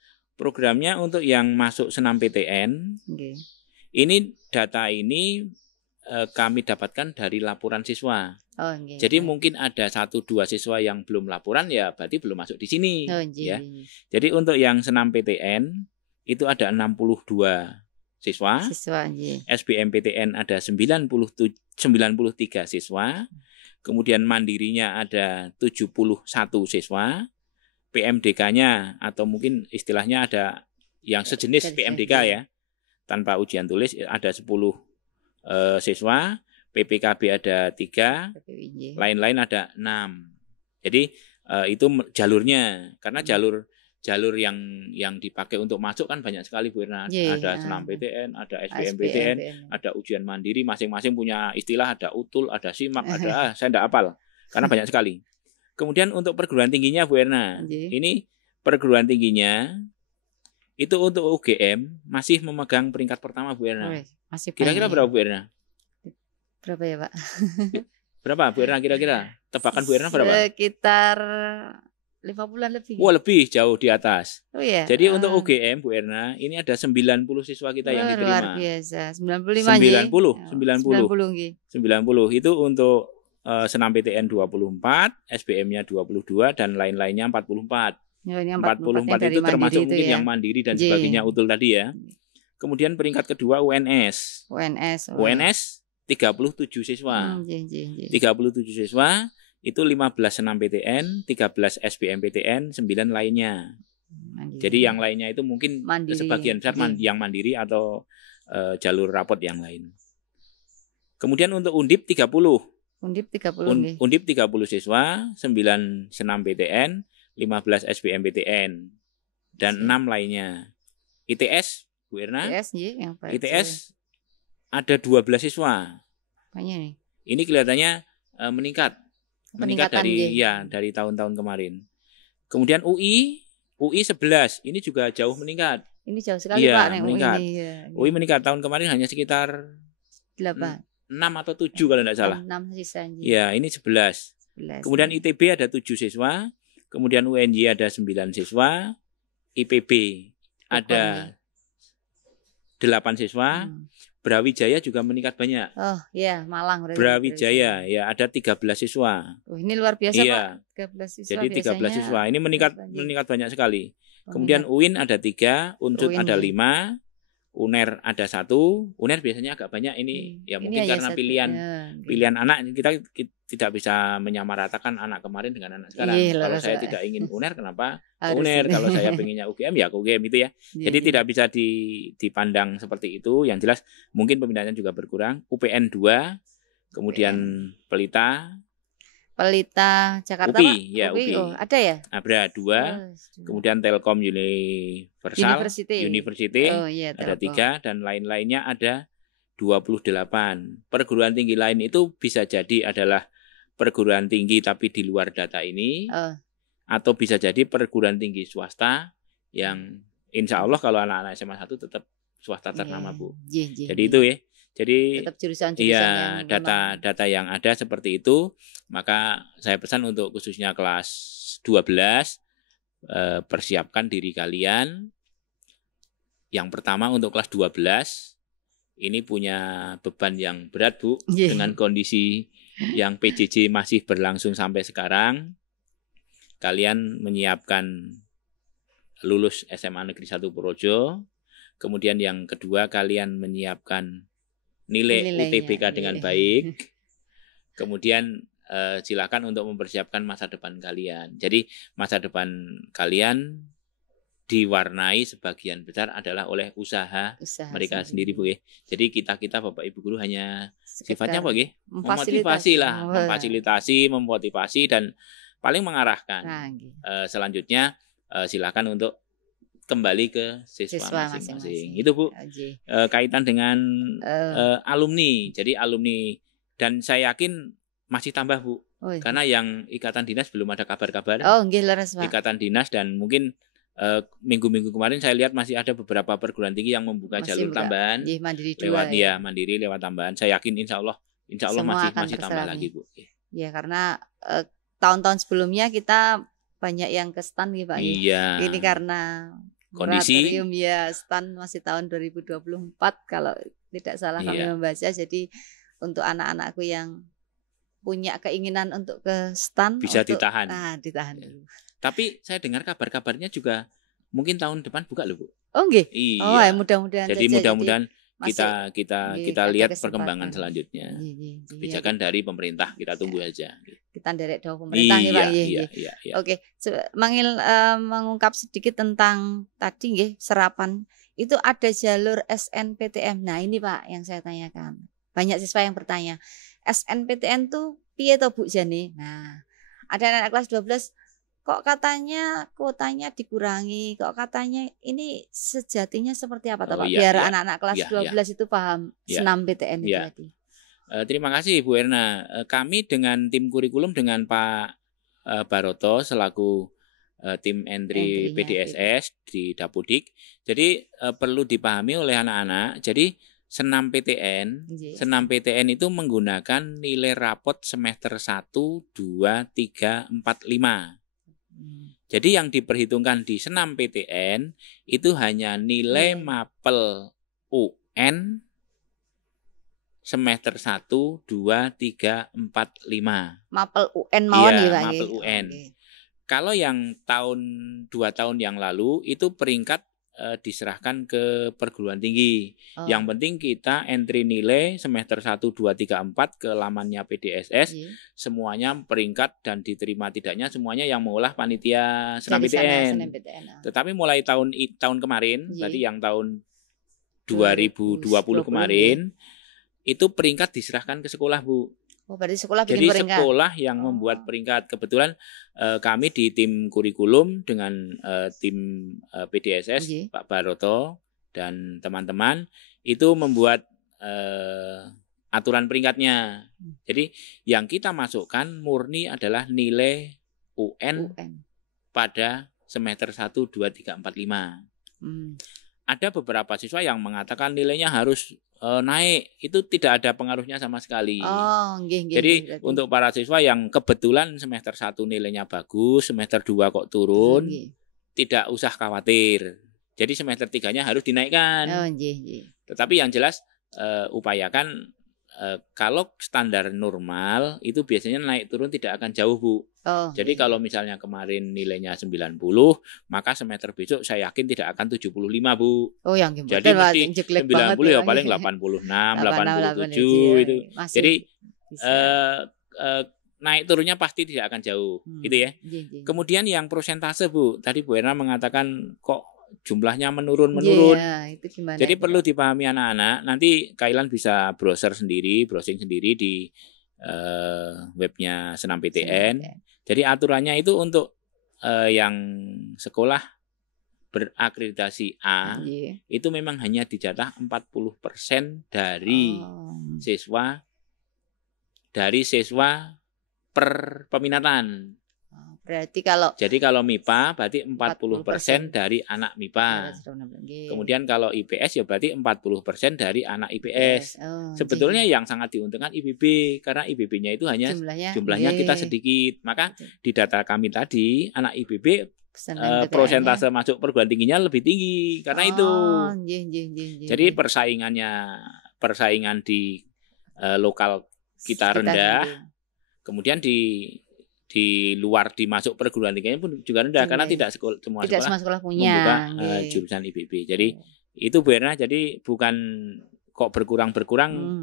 untuk yang masuk senam PTN, ini data ini kami dapatkan dari laporan siswa. Jadi mungkin ada 1-2 siswa yang belum laporan ya berarti belum masuk di sini. Ya. Jadi untuk yang senam PTN itu ada 62 siswa. SBMPTN ada 93 siswa. Kemudian mandirinya ada 71 siswa. PMDK-nya atau mungkin istilahnya ada yang sejenis PMDK ya. Tanpa ujian tulis ada 10 siswa, PPKB ada 3, lain-lain ada 6. Jadi itu jalurnya, karena jalur yang dipakai untuk masuk kan banyak sekali Bu Erna. Ada senam PTN, ada SBMPTN, ada ujian mandiri, masing-masing punya istilah, ada utul, ada simak, ada saya enggak hafal karena banyak sekali. Kemudian untuk perguruan tingginya Bu Erna, ini perguruan tingginya itu untuk UGM masih memegang peringkat pertama Bu Erna. Kira-kira berapa Bu Erna? Berapa ya Pak? Berapa Bu Erna kira-kira? Tebakan Bu Erna berapa? Sekitar 50-an lebih. Wah, lebih jauh di atas. Oh iya. Jadi untuk UGM Bu Erna, ini ada 90 siswa kita yang diterima. Luar biasa. 95 90 itu untuk senam PTN 24, SBM-nya 22 dan lain-lainnya 44. 44 itu termasuk mungkin yang mandiri dan sebagainya utul tadi ya. Kemudian peringkat kedua UNS 37 siswa. 37 siswa itu 15 senam PTN, 13 SBM PTN, 9 lainnya. Jadi yang lainnya itu mungkin sebagian besar yang mandiri atau jalur rapot yang lain. Kemudian untuk Undip 30. Undip 30 siswa, 9 senam PTN, 15 SBM PTN dan 6 lainnya. ITS Bu Erna? ITS ada 12 siswa. Banyak nih. Ini kelihatannya meningkat dari tahun-tahun kemarin. Kemudian UI 11 ini juga jauh meningkat. Ini jauh sekali Pak meningkat. UI meningkat tahun kemarin hanya sekitar 6 atau 7 kalau tidak salah. 6 sisanya. Ya, ini 11. Kemudian ITB ada 7 siswa, kemudian UNY ada 9 siswa, IPB ada 8 siswa, Brawijaya juga meningkat banyak. Oh iya, Malang. Brawijaya ya ada 13 siswa. Oh, ini luar biasa Pak. 13 siswa. Jadi 13 siswa. Ini meningkat banyak sekali. Kemudian UIN ada 3, UNSUD ada 5, UNER ada 1. UNER biasanya agak banyak ini ya mungkin karena pilihan anak kita tidak bisa menyamaratakan anak kemarin dengan anak sekarang. Kalau saya tidak ingin UNER kenapa UNER? Kalau saya pengennya UGM ya ke UGM itu ya. Jadi tidak bisa dipandang seperti itu. Yang jelas mungkin pemindahannya juga berkurang. UPN 2, kemudian Pelita Pelita Jakarta, UPI, Pak? ya UPI. Oh, ada ya? Ada 2. Kemudian Telkom University Oh iya, ada Telkom. 3 dan lain-lainnya ada 28. Perguruan tinggi lain itu bisa jadi adalah perguruan tinggi tapi di luar data ini, atau bisa jadi perguruan tinggi swasta yang insya Allah kalau anak-anak SMA 1 tetap swasta ternama, Bu. Jadi itu ya. Jadi tetap jurusan-jurusan iya, yang data yang ada seperti itu. Maka saya pesan untuk khususnya kelas 12, persiapkan diri kalian. Yang pertama untuk kelas 12 ini punya beban yang berat, Bu, dengan kondisi yang PJJ masih berlangsung sampai sekarang. Kalian menyiapkan lulus SMA Negeri 1 Purworejo. Kemudian yang kedua kalian menyiapkan nilai UTBK dengan baik. Kemudian silakan untuk mempersiapkan masa depan kalian. Jadi masa depan kalian diwarnai sebagian besar adalah oleh usaha mereka sendiri, Bu. Jadi kita Bapak Ibu guru hanya sifatnya apa, memotivasi lah, memotivasi dan paling mengarahkan. Selanjutnya silakan untuk kembali ke siswa masing-masing. Itu, Bu. Kaitan dengan alumni. Jadi alumni, dan saya yakin masih tambah, Bu. Karena yang ikatan dinas belum ada kabar-kabar. Ikatan dinas, dan mungkin minggu-minggu kemarin saya lihat masih ada beberapa perguruan tinggi yang membuka jalur tambahan mandiri lewat tambahan. Saya yakin insya Allah masih tambah lagi, Bu. Ya, karena tahun-tahun sebelumnya kita banyak yang ke stan Pak. Iya. Ini karena kondisi stan masih tahun 2024 kalau tidak salah kami membaca. Jadi untuk anak-anakku yang punya keinginan untuk ke stan bisa ditahan. Ditahan dulu. Tapi saya dengar kabar-kabarnya juga mungkin tahun depan buka loh, Bu. Oh nggih. Iya. Mudah-mudahan. Jadi mudah-mudahan kita lihat perkembangan selanjutnya. Kebijakan dari pemerintah kita tunggu aja. Kita nderek dawuh pemerintah ya, Pak. Iya. Oke, mangil mengungkap sedikit tentang tadi nggih serapan. Itu ada jalur SNPTN. Nah, ini Pak yang saya tanyakan. Banyak siswa yang bertanya, SNPTN tuh piye to, Bu Jane? Nah, ada anak kelas 12 kok katanya kuotanya dikurangi, kok katanya ini sejatinya seperti apa Pak? Biar anak-anak kelas 12 itu paham senam PTN itu tadi. Terima kasih Bu Erna. Kami dengan tim kurikulum dengan Pak Baroto selaku tim entry PDSS di Dapodik. Jadi perlu dipahami oleh anak-anak. Jadi senam PTN itu menggunakan nilai rapot semester 1, 2, 3, 4, 5. Jadi yang diperhitungkan di senam PTN itu hanya nilai mapel UN semester 1, 2, 3, 4, 5. Mapel UN mawon ya, Pak. Mapel UN. Kalau yang 2 tahun yang lalu itu peringkat diserahkan ke perguruan tinggi. Yang penting kita entry nilai semester 1, 2, 3, 4 ke lamannya PDSS, semuanya peringkat dan diterima tidaknya semuanya yang mengolah panitia senam PTN. Tetapi mulai tahun kemarin, tadi yang tahun 2020 kemarin, itu peringkat diserahkan ke sekolah, Bu. Berarti sekolah bikin peringkat. Sekolah yang membuat peringkat. Kebetulan kami di tim kurikulum dengan tim PDSS, Pak Baroto dan teman-teman itu membuat aturan peringkatnya. Jadi yang kita masukkan murni adalah nilai UN. Pada semester 1, 2, 3, 4, 5. Ada beberapa siswa yang mengatakan nilainya harus naik, itu tidak ada pengaruhnya sama sekali. Jadi untuk para siswa yang kebetulan semester 1 nilainya bagus, semester 2 kok turun, tidak usah khawatir. Jadi semester 3-nya harus dinaikkan. Tetapi yang jelas upayakan kalau standar normal itu biasanya naik turun tidak akan jauh, Bu. Jadi kalau misalnya kemarin nilainya 90, maka semester besok saya yakin tidak akan 75, Bu. Jadi mesti 90 ya paling 86, 87 itu. Jadi naik turunnya pasti tidak akan jauh, gitu ya. Kemudian yang persentase, Bu, tadi Bu Erna mengatakan kok jumlahnya menurun. Itu gimana? Jadi perlu dipahami anak-anak. Nanti kalian bisa browsing sendiri di webnya Senam PTN. Jadi aturannya itu untuk yang sekolah berakreditasi A itu memang hanya dijatah 40% dari siswa per peminatan. Jadi kalau MIPA berarti 40% dari anak MIPA. Kemudian kalau IPS ya berarti 40% dari anak IPS. Sebetulnya yang sangat diuntungkan IPB karena IPB-nya itu hanya jumlahnya kita sedikit. Maka di data kami tadi anak IPB persentase masuk perguruan tingginya lebih tinggi karena itu. Jadi persaingan di lokal kita rendah. Kemudian di luar dimasuk perguruan tingginya pun juga rendah karena tidak semua sekolah punya membuka jurusan IPB. Jadi itu Bu Erna, jadi bukan kok berkurang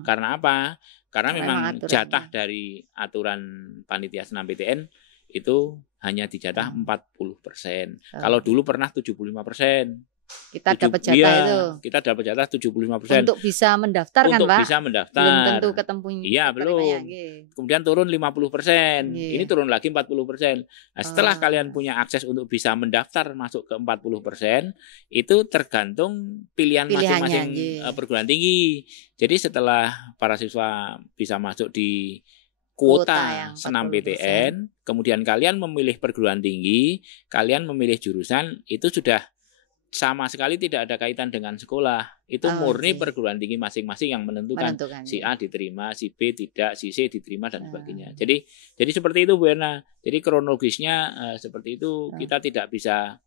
karena apa? Karena memang jatah dari aturan panitia senam PTN itu hanya dijatah 40%. Kalau dulu pernah 75%. Kita dapat jatah itu. Kita dapat jatah 75%. Untuk bisa mendaftar kan, Pak? Untuk bisa mendaftar. Belum tentu ketemu. Iya, belum. Kemudian turun 50%. Ini turun lagi 40%. Nah, setelah kalian punya akses untuk bisa mendaftar masuk ke 40%, itu tergantung pilihan masing-masing perguruan tinggi. Jadi setelah para siswa bisa masuk di kuota senam PTN, kemudian kalian memilih perguruan tinggi, kalian memilih jurusan, itu sudah sama sekali tidak ada kaitan dengan sekolah. Itu murni perguruan tinggi masing-masing yang menentukan. Si A diterima, si B tidak, si C diterima dan sebagainya. Jadi seperti itu Bu Erna. Jadi kronologisnya seperti itu. Kita tidak bisa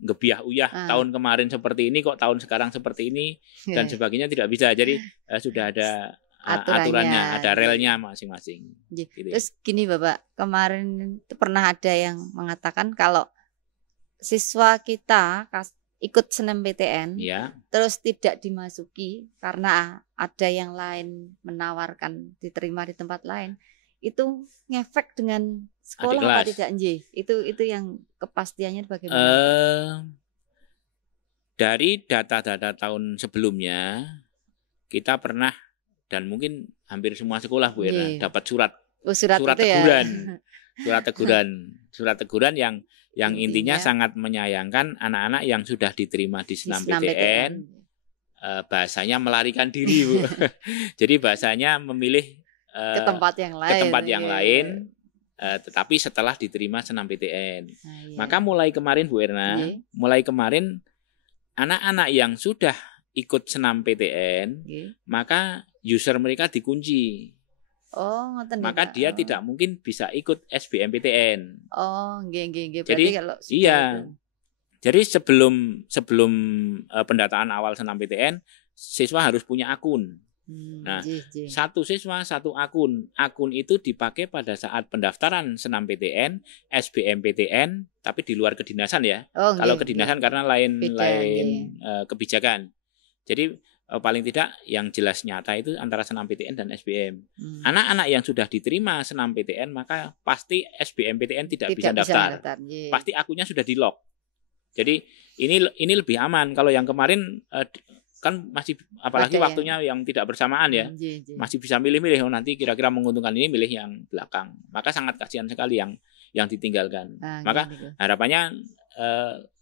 ngebiah uyah tahun kemarin seperti ini kok tahun sekarang seperti ini dan sebagainya, tidak bisa. Jadi sudah ada aturannya, ada relnya masing-masing. Gitu. Terus gini Bapak, kemarin pernah ada yang mengatakan kalau siswa kita ikut senam PTN, terus tidak dimasuki karena ada yang lain menawarkan diterima di tempat lain, itu ngefek dengan sekolah apa tidak, Nji? Itu yang kepastiannya bagaimana? Dari data-data tahun sebelumnya, kita pernah dan mungkin hampir semua sekolah Bu Erna dapat surat teguran, surat teguran yang intinya sangat menyayangkan anak-anak yang sudah diterima di senam PTN. Bahasanya melarikan diri, Bu. Jadi bahasanya memilih ke tempat yang lain, tetapi setelah diterima senam PTN. Maka mulai kemarin Bu Erna, mulai kemarin anak-anak yang sudah ikut senam PTN, maka user mereka dikunci. Maka dia tidak mungkin bisa ikut SBMPTN. Jadi kalau jadi sebelum pendataan awal senam PTN, siswa harus punya akun. Nah, satu siswa satu akun. Akun itu dipakai pada saat pendaftaran senam PTN, SBMPTN, tapi di luar kedinasan ya. Kalau kedinasan karena lain kebijakan. Jadi paling tidak yang jelas nyata itu antara senam PTN dan SBM. Anak-anak yang sudah diterima senam PTN maka pasti SBMPTN tidak bisa daftar. Pasti akunnya sudah di-lock. Jadi ini lebih aman. Kalau yang kemarin kan masih apalagi waktunya yang tidak bersamaan ya. Masih bisa milih-milih, nanti kira-kira menguntungkan ini milih yang belakang. Maka sangat kasihan sekali yang ditinggalkan. Maka harapannya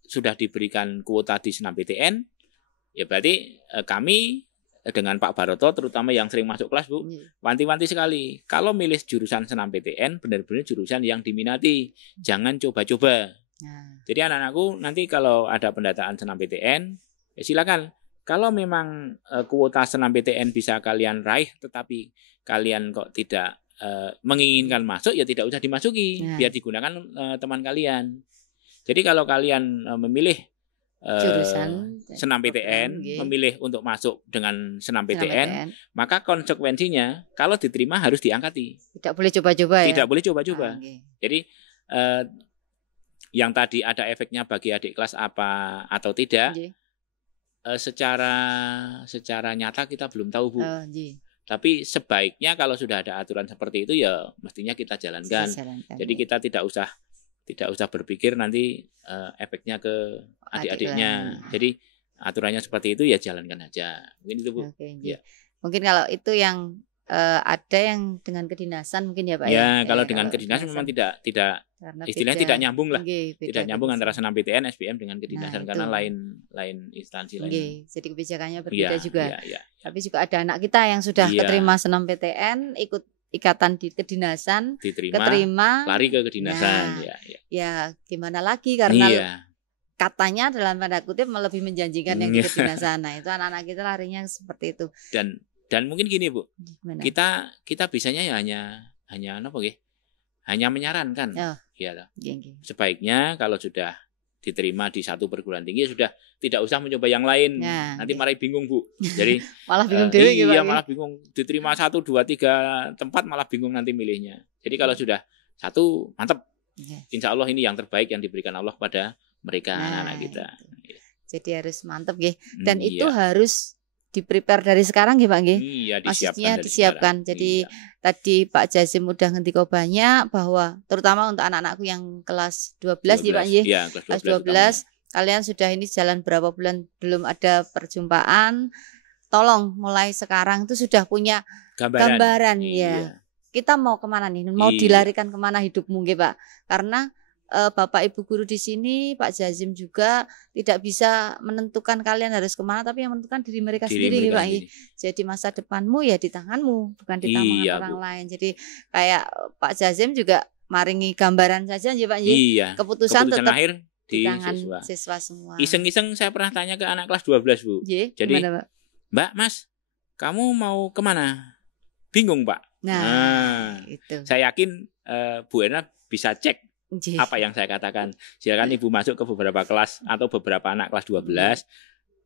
sudah diberikan kuota di senam PTN. Ya berarti kami dengan Pak Baroto terutama yang sering masuk kelas Bu, wanti-wanti sekali. Kalau milih jurusan senam PTN benar-benar jurusan yang diminati, jangan coba-coba. Jadi anak-anakku nanti kalau ada pendataan senam PTN, ya silakan. Kalau memang kuota senam PTN bisa kalian raih, tetapi kalian kok tidak menginginkan masuk, ya tidak usah dimasuki, biar digunakan teman kalian. Jadi kalau kalian memilih jurusan senam PTN, memilih untuk masuk dengan senam PTN, maka konsekuensinya kalau diterima harus diangkati. Tidak boleh coba-coba ya? Tidak boleh coba-coba. Jadi yang tadi ada efeknya bagi adik kelas apa atau tidak, secara nyata kita belum tahu Bu. Tapi sebaiknya kalau sudah ada aturan seperti itu ya mestinya kita jalankan. Jadi kita tidak usah berpikir nanti efeknya ke adik-adiknya. Jadi aturannya seperti itu ya jalankan aja. Mungkin itu Bu. Ya. Mungkin kalau itu yang ada yang dengan kedinasan mungkin ya Pak ya. Ya, kalau dengan kedinasan memang tidak istilahnya tidak nyambung lah. Tidak nyambung antara senam PTN, SBM dengan kedinasan karena lain instansi lain. Jadi kebijakannya berbeda juga. Ya. Tapi juga ada anak kita yang sudah keterima senam PTN, ikut ikatan di kedinasan, keterima, lari ke kedinasan. Ya, gimana lagi karena katanya dalam tanda kutip lebih menjanjikan yang di kedinasan. Nah, itu anak-anak kita larinya seperti itu. Dan mungkin gini Bu, kita bisanya ya hanya apa nggih? Hanya menyarankan. Sebaiknya kalau sudah diterima di satu perguruan tinggi sudah tidak usah mencoba yang lain. Nanti malah bingung Bu. Jadi malah bingung dewe malah bingung. Diterima 1, 2, 3 tempat malah bingung nanti milihnya. Jadi kalau sudah satu mantap. Insya Allah ini yang terbaik yang diberikan Allah pada mereka anak-anak kita. Jadi harus mantap nggih. Dan itu harus di-prepare dari sekarang nggih Pak nggih. Maksudnya disiapkan. Jadi tadi Pak Jazim udah ngendika banyak bahwa terutama untuk anak-anakku yang kelas 12 nggih Pak nggih. Kelas 12 kalian sudah ini jalan berapa bulan belum ada perjumpaan. Tolong mulai sekarang itu sudah punya gambaran ya. Kita mau kemana nih? Mau dilarikan kemana hidupmu nggih Pak? Karena Bapak Ibu guru di sini, Pak Jazim juga tidak bisa menentukan kalian harus kemana, tapi yang menentukan diri mereka sendiri, Pak. Jadi masa depanmu ya di tanganmu, bukan di tangan orang lain. Jadi kayak Pak Jazim juga maringi gambaran saja, ya Pak. Keputusan tetap akhir di tangan siswa semua. Iseng-iseng saya pernah tanya ke anak kelas 12 Bu. Jadi gimana, Mbak, Mas, kamu mau kemana? Bingung Pak. Nah itu. Saya yakin Bu Erna bisa cek apa yang saya katakan. Silakan Ibu masuk ke beberapa kelas atau beberapa anak kelas 12.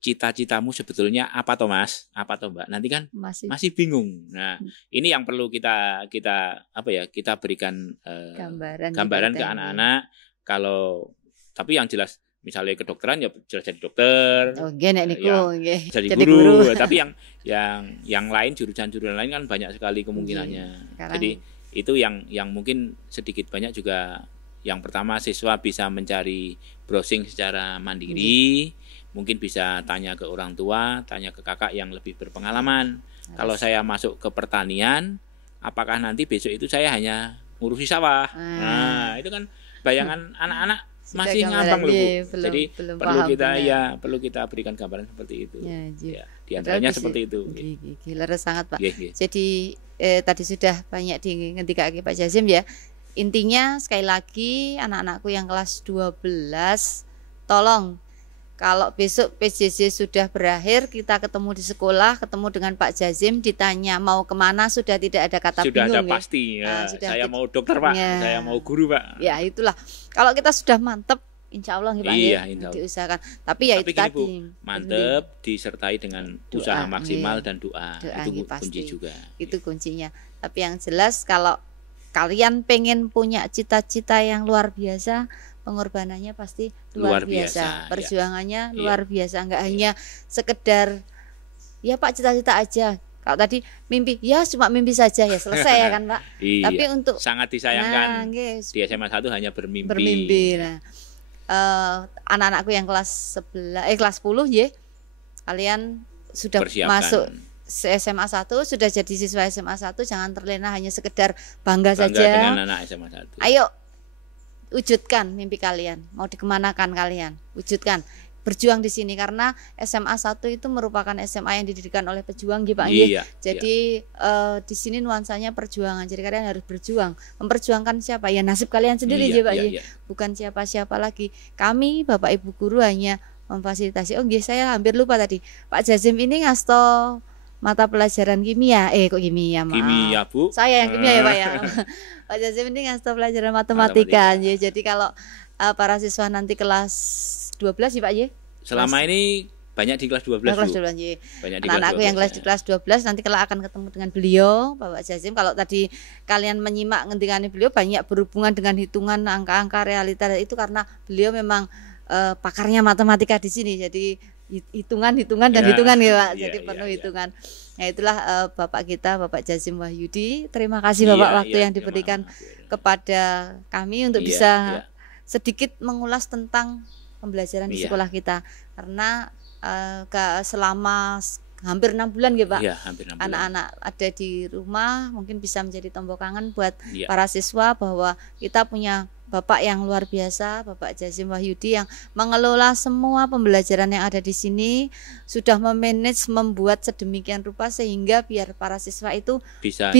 Cita-citamu sebetulnya apa toh Mas? Apa toh Mbak? Nanti kan masih bingung. Nah, ini yang perlu kita berikan gambaran ke anak-anak. Kalau tapi yang jelas misalnya kedokteran ya jelas jadi dokter. Jadi guru. Tapi yang lain jurusan-jurusan lain kan banyak sekali kemungkinannya. Jadi itu yang mungkin sedikit banyak juga. Yang pertama siswa bisa mencari browsing secara mandiri, mungkin bisa tanya ke orang tua, tanya ke kakak yang lebih berpengalaman. Kalau saya masuk ke pertanian, apakah nanti besok itu saya hanya ngurusi sawah? Nah, itu kan bayangan anak-anak masih ngambang loh Bu. Jadi perlu kita berikan gambaran seperti itu. Di antaranya seperti itu. Leres sangat Pak. Jadi tadi sudah banyak dingerti Pak Jazim ya. Intinya sekali lagi anak-anakku yang kelas 12 tolong kalau besok PJJ sudah berakhir kita ketemu di sekolah, ketemu dengan Pak Jazim ditanya mau kemana sudah tidak ada kata bingung. Sudah ada pasti ya. Saya mau dokter Pak, saya mau guru Pak. Ya itulah. Kalau kita sudah mantep insya Allah Pak diusahakan. Tapi itu tadi Bu, mantep disertai dengan usaha maksimal dan doa. Itu kunci juga. Itu kuncinya. Tapi yang jelas kalau kalian pengen punya cita-cita yang luar biasa, pengorbanannya pasti luar biasa. Perjuangannya luar biasa, enggak hanya sekedar ya Pak cita-cita aja. Kalau tadi mimpi, ya cuma mimpi saja ya selesai ya kan Pak. Tapi untuk sangat disayangkan di SMA 1 hanya bermimpi. Nah, anak-anakku yang kelas 10 ya, kalian sudah masuk SMA 1 sudah jadi siswa SMA 1 jangan terlena hanya sekedar bangga saja dengan anak SMA 1. Ayo wujudkan mimpi kalian, mau dikemanakan kalian, wujudkan, berjuang di sini karena SMA 1 itu merupakan SMA yang didirikan oleh pejuang gitu Pak. Jadi di sini nuansanya perjuangan. Jadi kalian harus berjuang. Memperjuangkan siapa? Ya nasib kalian sendiri Pak. Bukan siapa-siapa lagi. Kami Bapak Ibu guru hanya memfasilitasi. Saya hampir lupa tadi. Pak Jazim ini ngasto mata pelajaran kimia, kok kimia maaf. Kimia Bu. Saya yang kimia ya Pak ya. Pak Jazim ini ngasih pelajaran matematika. Jadi kalau para siswa nanti kelas 12 sih Pak ya. Selama ini banyak di kelas 12. Kelas 12 ya. Anak-anakku yang kelas di kelas 12 nanti kalau akan ketemu dengan beliau, Bapak Jazim. Kalau tadi kalian menyimak ngendikane beliau banyak berhubungan dengan hitungan angka-angka realita itu karena beliau memang pakarnya matematika di sini. Jadi hitungan dan hitungan ya Pak. Jadi penuh hitungan. Nah itulah Bapak kita Bapak Jazim Wahyudi. Terima kasih Bapak waktu yang diberikan kepada kami untuk bisa sedikit mengulas tentang pembelajaran di sekolah kita. Karena selama hampir 6 bulan ya Pak. Iya, hampir 6 bulan. Anak-anak ada di rumah mungkin bisa menjadi tombol kangen buat Iya. para siswa bahwa kita punya Bapak yang luar biasa, Bapak Jazim Wahyudi yang mengelola semua pembelajaran yang ada di sini, sudah memanage, membuat sedemikian rupa sehingga biar para siswa itu bisa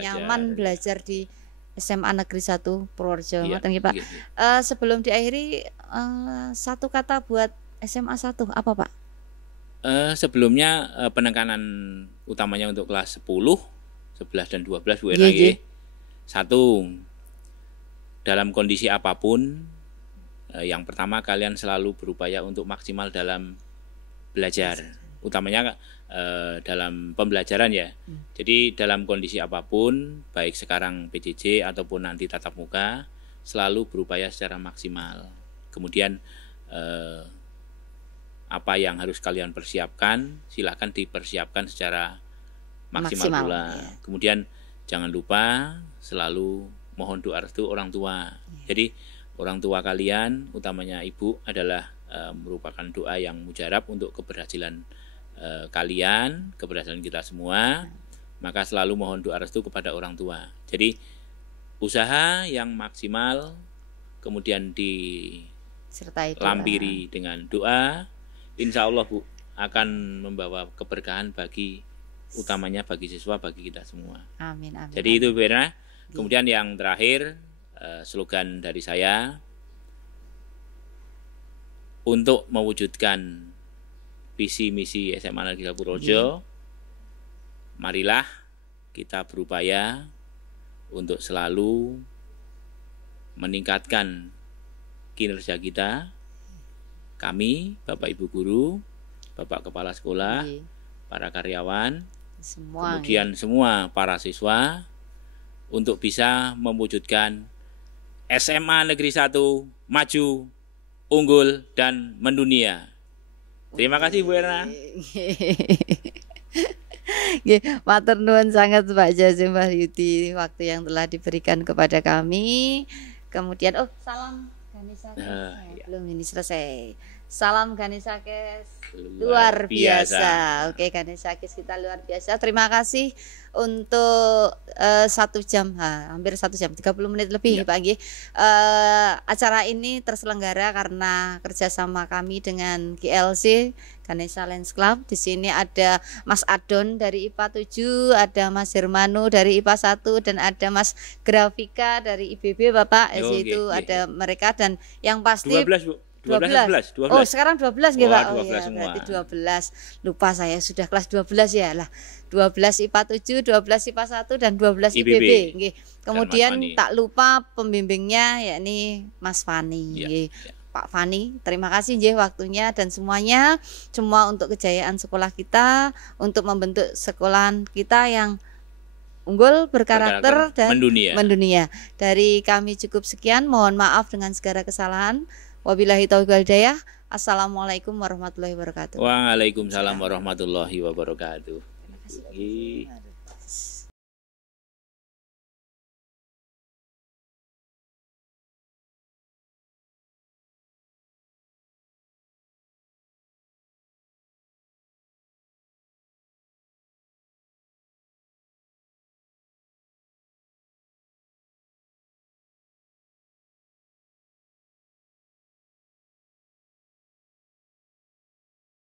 nyaman belajar di SMA Negeri 1 Purworejo. Iya, Ngoten nggih, Pak. iya. Sebelum diakhiri satu kata buat SMA 1 apa Pak? Sebelumnya penekanan utamanya untuk kelas 10, 11 dan 12 Bu Iya, Erna iya. Satu, dalam kondisi apapun, yang pertama kalian selalu berupaya untuk maksimal dalam belajar, utamanya dalam pembelajaran ya. Jadi dalam kondisi apapun, baik sekarang PJJ ataupun nanti tatap muka, selalu berupaya secara maksimal. Kemudian apa yang harus kalian persiapkan, silahkan dipersiapkan secara maksimal pula. Ya. Kemudian jangan lupa selalu mohon doa restu orang tua. Jadi orang tua kalian, utamanya ibu, adalah merupakan doa yang mujarab untuk keberhasilan kalian, keberhasilan kita semua. Maka selalu mohon doa restu kepada orang tua. Jadi usaha yang maksimal, kemudian dilampiri dengan doa, insya Allah Bu akan membawa keberkahan bagi utamanya bagi siswa, bagi kita semua. Amin, amin. Jadi itu Bu Erna. Kemudian yang terakhir, slogan dari saya untuk mewujudkan visi misi SMA Negeri 1 Purworejo, marilah kita berupaya untuk selalu meningkatkan kinerja kita. Kami, Bapak Ibu guru, Bapak Kepala Sekolah, para karyawan, kemudian semua para siswa, untuk bisa mewujudkan SMA Negeri 1 maju, unggul, dan mendunia. Terima kasih Bu Erna. Matur nuwun sangat Pak Jazim Wahyudi waktu yang telah diberikan kepada kami. Kemudian salam Ganesha Kes. Belum ini selesai. Salam Ganesha Kes luar biasa. Oke, Ganesha Kes kita luar biasa. Terima kasih untuk 1 jam, hampir 1 jam 30 menit lebih Pak Nggih. Acara ini terselenggara karena kerjasama kami dengan GLC Ganesha Lions Club. Di sini ada Mas Adon dari IPA 7, ada Mas Hermano dari IPA 1, dan ada Mas Grafika dari IBB Bapak. Itu ada mereka, dan yang pasti 12 Bu. 12. Oh, sekarang 12 nggih Pak. 12 ya, semua. berarti 12. Lupa saya sudah kelas 12 ya lah. 12 IPA 7, 12 IPA 1 dan 12 IBB nggih. Kemudian tak lupa pembimbingnya yakni Mas Fani nggih. Pak Fani, terima kasih nggih waktunya dan semuanya, semua untuk kejayaan sekolah kita, untuk membentuk sekolahan kita yang unggul, berkarakter dan mendunia. Dari kami cukup sekian, mohon maaf dengan segala kesalahan. Wabillahi taufiq wal hidayah. Assalamualaikum warahmatullahi wabarakatuh. Waalaikumsalam warahmatullahi wabarakatuh. Terima kasih.